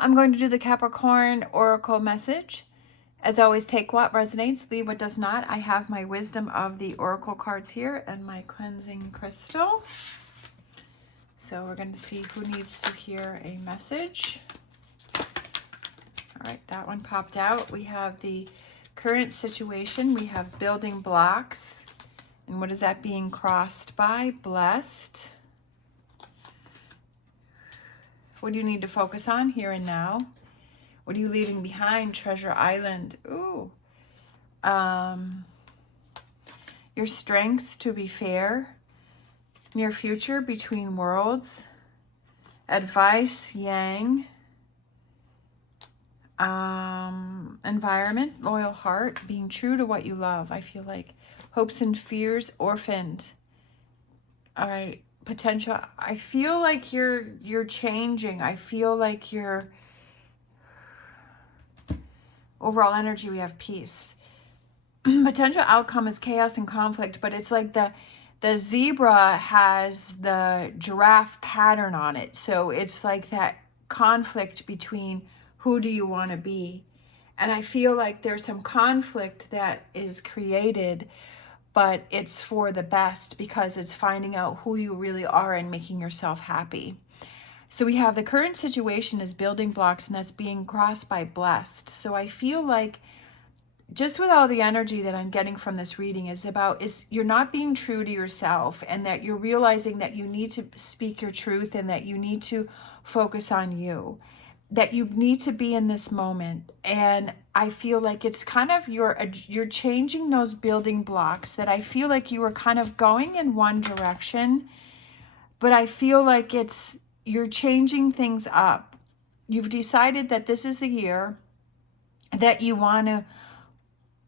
I'm going to do the Capricorn Oracle message. As always, take what resonates, leave what does not. I have my Wisdom of the Oracle cards here and my cleansing crystal. So we're going to see who needs to hear a message. All right, that one popped out. We have the current situation. We have building blocks. And what is that being crossed by? Blessed. What do you need to focus on here and now? What are you leaving behind? Treasure Island. Ooh. Your strengths, to be fair. Near future, between worlds. Advice, Yang. Environment, loyal heart. Being true to what you love. I feel like hopes and fears, orphaned. All right. Potential. I feel like you're changing. I feel like you're overall energy. We have peace. Potential outcome is chaos and conflict, but it's like the zebra has the giraffe pattern on it. So it's like that conflict between who do you want to be. And I feel like there's some conflict that is created, but it's for the best because it's finding out who you really are and making yourself happy. So we have the current situation is building blocks, and that's being crossed by blessed. So I feel like just with all the energy that I'm getting from this reading is you're not being true to yourself, and that you're realizing that you need to speak your truth and that you need to focus on you, that you need to be in this moment. And I feel like it's kind of you're changing those building blocks, that I feel like you were kind of going in one direction, but I feel like you're changing things up. You've decided that this is the year that you want to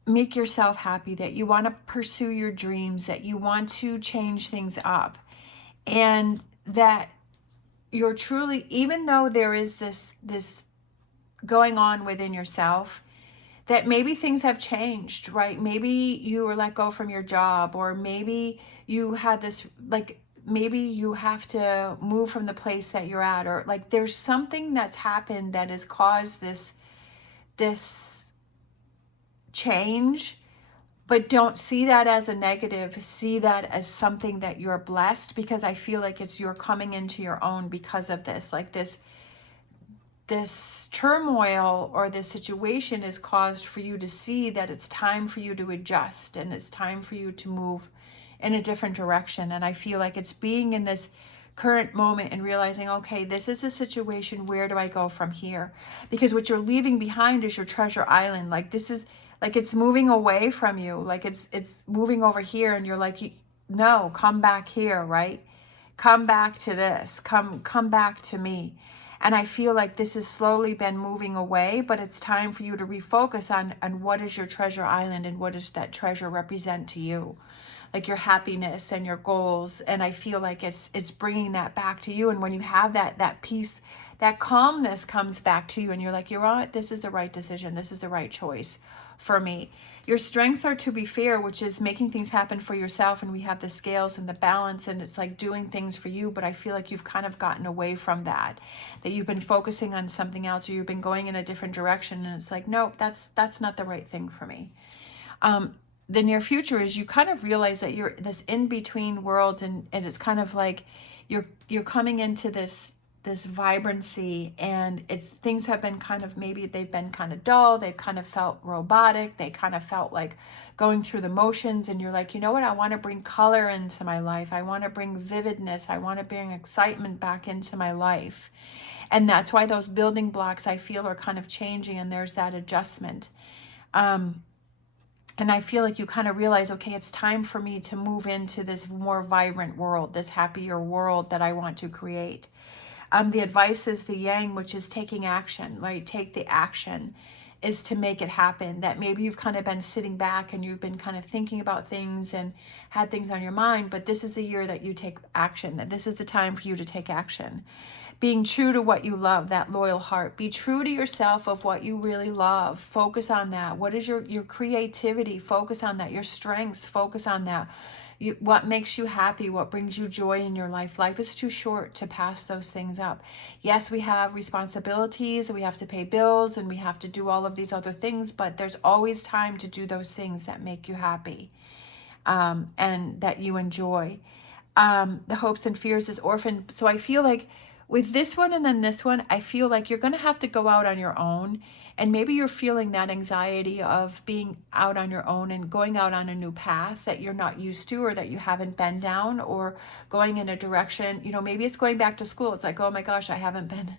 make yourself happy, that you want to pursue your dreams, that you want to change things up, and that you're truly, even though there is this going on within yourself, that maybe things have changed, right? Maybe you were let go from your job, or maybe you had this, like, maybe you have to move from the place that you're at, or like there's something that's happened that has caused this change. But don't see that as a negative. See that as something that you're blessed, because I feel like you're coming into your own because of this. Like this turmoil or this situation is caused for you to see that it's time for you to adjust, and it's time for you to move in a different direction. And I feel like it's being in this current moment and realizing, okay, this is a situation. Where do I go from here? Because what you're leaving behind is your treasure island. Like this is, like it's moving away from you, like it's moving over here, and you're like, no, come back here, right? Come back to this, come back to me. And I feel like this has slowly been moving away, but it's time for you to refocus on what is your treasure island, and what does that treasure represent to you, like your happiness and your goals. And I feel like it's bringing that back to you. And when you have that peace, that calmness comes back to you, and you're like, you're right, this is the right decision, this is the right choice for me. Your strengths are, to be fair, which is making things happen for yourself. And we have the scales and the balance, and it's like doing things for you. But I feel like you've kind of gotten away from that you've been focusing on something else, or you've been going in a different direction. And it's like, no, that's not the right thing for me. The near future is you kind of realize that you're this in-between worlds, and it's kind of like you're coming into this vibrancy, and things have been kind of, maybe they've been kind of dull, they've kind of felt robotic, they kind of felt like going through the motions, and you're like, you know what, I want to bring color into my life, I want to bring vividness, I want to bring excitement back into my life. And that's why those building blocks, I feel, are kind of changing, and there's that adjustment. And I feel like you kind of realize, okay, it's time for me to move into this more vibrant world, this happier world that I want to create. The advice is the Yang, which is taking action, right? Take the action is to make it happen. That maybe you've kind of been sitting back and you've been kind of thinking about things and had things on your mind, but this is the year that you take action, that this is the time for you to take action. Being true to what you love, that loyal heart. Be true to yourself of what you really love. Focus on that. What is your creativity? Focus on that. Your strengths, focus on that. What makes you happy? What brings you joy in your life? Life is too short to pass those things up. Yes, we have responsibilities, we have to pay bills, and we have to do all of these other things, but there's always time to do those things that make you happy, and that you enjoy. The hopes and fears is orphan. So I feel like with this one and then this one, I feel like you're going to have to go out on your own. And maybe you're feeling that anxiety of being out on your own and going out on a new path that you're not used to, or that you haven't been down, or going in a direction, maybe it's going back to school. It's like, oh my gosh, I haven't been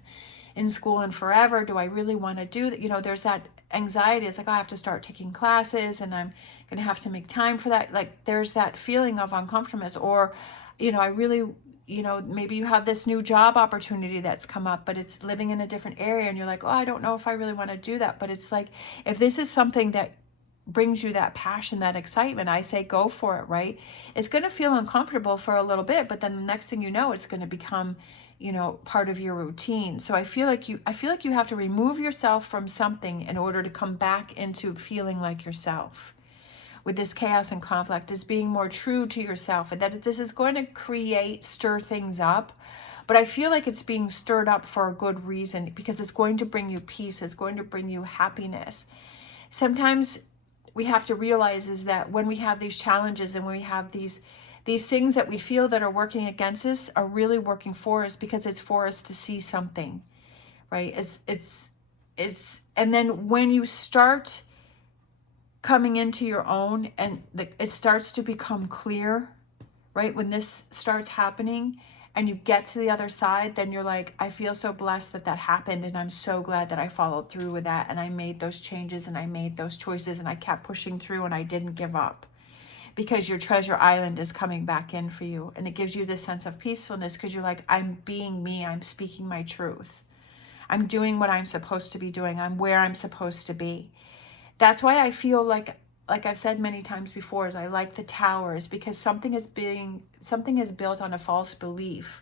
in school in forever. Do I really want to do that? There's that anxiety. It's like, oh, I have to start taking classes and I'm going to have to make time for that. Like there's that feeling of uncomfortableness, or, I really, maybe you have this new job opportunity that's come up, but it's living in a different area and you're like, oh, I don't know if I really want to do that. But it's like, if this is something that brings you that passion, that excitement, I say go for it, right? It's going to feel uncomfortable for a little bit, but then the next thing you know, it's going to become, part of your routine. So I feel like you have to remove yourself from something in order to come back into feeling like yourself. With this chaos and conflict is being more true to yourself, and that this is going to stir things up. But I feel like it's being stirred up for a good reason, because it's going to bring you peace. It's going to bring you happiness. Sometimes we have to realize is that when we have these challenges and when we have these things that we feel that are working against us are really working for us, because it's for us to see something, right? And then when you start coming into your own and it starts to become clear, right? When this starts happening and you get to the other side, then you're like, I feel so blessed that happened, and I'm so glad that I followed through with that, and I made those changes and I made those choices and I kept pushing through and I didn't give up, because your treasure island is coming back in for you, and it gives you this sense of peacefulness, because you're like, I'm being me, I'm speaking my truth, I'm doing what I'm supposed to be doing, I'm where I'm supposed to be. That's why I feel like I've said many times before, is I like the towers, because something is built on a false belief,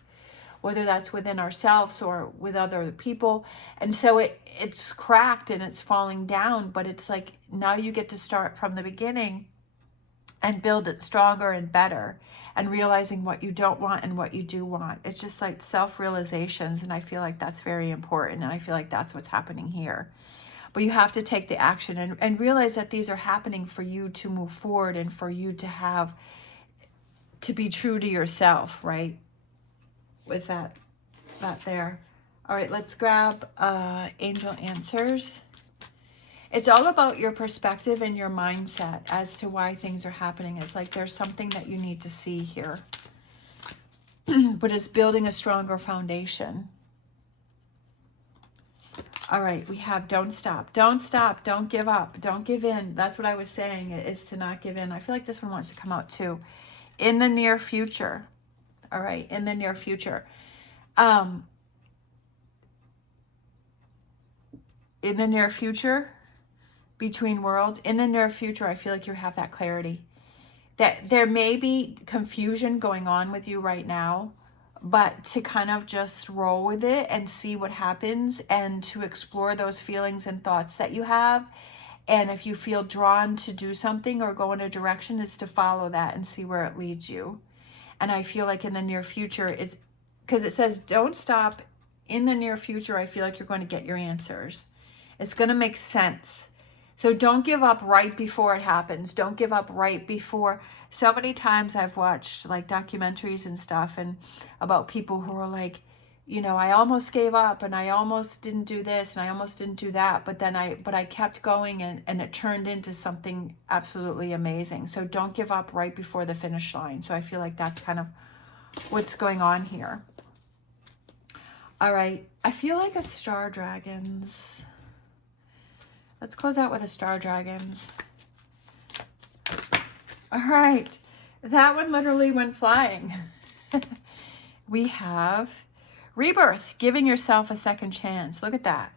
whether that's within ourselves or with other people. And so it's cracked and it's falling down, but it's like, now you get to start from the beginning and build it stronger and better, and realizing what you don't want and what you do want. It's just like self-realizations, and I feel like that's very important, and I feel like that's what's happening here. But you have to take the action and realize that these are happening for you to move forward, and for you to be true to yourself, right? With that there. All right, let's grab angel answers. It's all about your perspective and your mindset as to why things are happening. It's like there's something that you need to see here, but it's building a stronger foundation. All right, we have don't stop, don't give up, don't give in. That's what I was saying, is to not give in. I feel like this one wants to come out too. In the near future. All right, in the near future. In the near future, between worlds, in the near future, I feel like you have that clarity. That there may be confusion going on with you right now, but to kind of just roll with it and see what happens, and to explore those feelings and thoughts that you have. And if you feel drawn to do something or go in a direction, is to follow that and see where it leads you. And I feel like in the near future, it's because it says don't stop. In the near future, I feel like you're going to get your answers. It's going to make sense. So don't give up right before it happens. Don't give up right before. So many times I've watched like documentaries and stuff, and about people who are like, I almost gave up, and I almost didn't do this, and I almost didn't do that, but I kept going, and it turned into something absolutely amazing. So don't give up right before the finish line. So I feel like that's kind of what's going on here. All right, I feel like a star dragons. Let's close out with a star dragons. All right, that one literally went flying. We have rebirth, giving yourself a second chance. Look at that.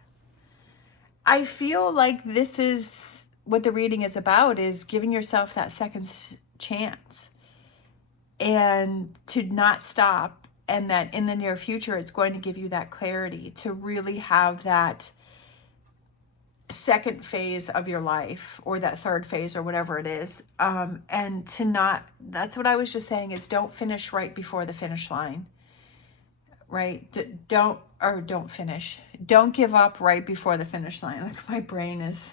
I feel like this is what the reading is about, is giving yourself that second chance and to not stop, and that in the near future, it's going to give you that clarity to really have that second phase of your life, or that third phase, or whatever it is. And to not, that's what I was just saying, is don't finish right before the finish line, right? Don't finish. Don't give up right before the finish line. Like, my brain is,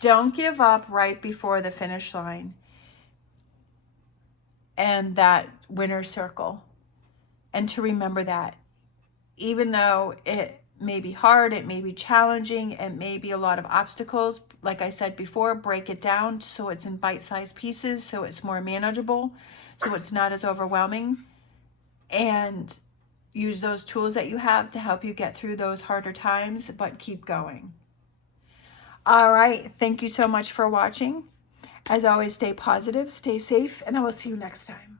don't give up right before the finish line and that winner's circle. And to remember that, even though it may be hard, it may be challenging, it may be a lot of obstacles, like I said before, break it down so it's in bite-sized pieces, so it's more manageable, so it's not as overwhelming, and use those tools that you have to help you get through those harder times, but keep going. All right, thank you so much for watching. As always, stay positive, stay safe, and I will see you next time.